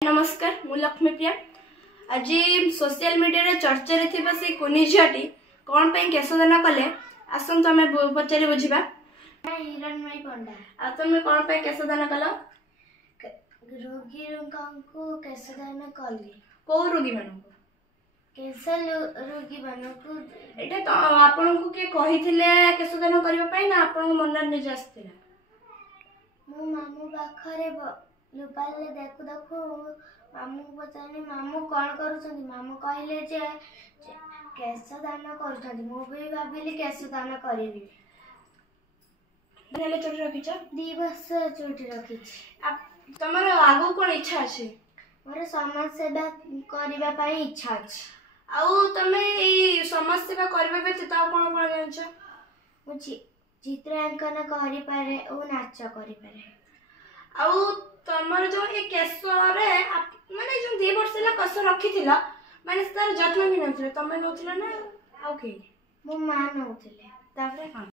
नमस्कार मु लक्ष्मी प्रिया आज सोशल मीडिया चर्चा से कुनी झीटी कौन पे केशदान कले आसत आम पचारि बुझा हिरणमयी पंडा आ तुम कौन पे केशदान कल रोगी केशदान कली कौ रोगी मान केश रोगी मानू एटा तो आपन को के कहिथिले केशदान करबा ना आपन मन निज आस्थिला मो मामू पाखरे मोबाइल देखु देखु मामू पचारे मामू कौन करुछंती मामू कहले जे केशदान करुछंती मु भी भाबिली केशदान करिवि नेले चोटी रखिछ 2 वर्ष चोटी रखिछ तमरो आगु कोन इच्छा अछि मोर समाज सेवा करबा पई इच्छा अछि आउ तमे ई समाज सेवा करबा व्यतीत आ कोन कोन जानछ मु चित्रांकन करि पारे ओ नाच करि पारे आउ तमर जो ए केश रे माने जो 2 वर्ष ला कस रखिथिला माने तार जत्न भी नथिले तमे नथिला ना आउ के मो मा नथिले तापरे